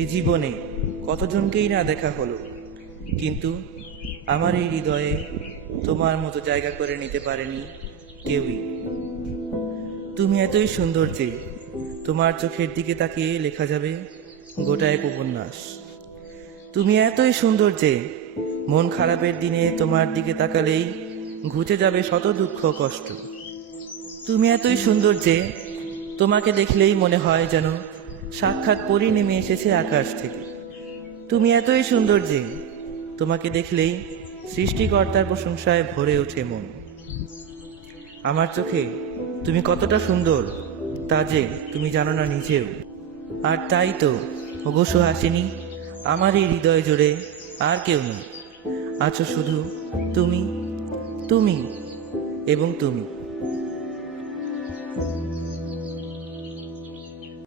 এ জীবনে কতজনকেই না দেখা হলো, কিন্তু আমার এই হৃদয়ে তোমার মতো জায়গা করে নিতে পারেনি কেউই। তুমি এতই সুন্দর যে তোমার চোখের দিকে তাকিয়ে লেখা যাবে গোটা এক উপন্যাস। তুমি এতই সুন্দর যে মন খারাপের দিনে তোমার দিকে তাকালেই ঘুচে যাবে শত দুঃখ কষ্ট। তুমি এতই সুন্দর যে তোমাকে দেখলেই মনে হয় যেন সাক্ষাৎ পরী নেমে এসেছে আকাশ থেকে। তুমি এতই সুন্দর যে তোমাকে দেখলেই সৃষ্টিকর্তার প্রশংসায় ভরে ওঠে মন। আমার চোখে তুমি কতটা সুন্দর তা যে তুমি জানো না নিজেও। আর তাই তো ওগো সুহাসিনী, আমার এই হৃদয় জুড়ে আর কেউ নেই, আছো শুধু তুমি, তুমি এবং তুমি।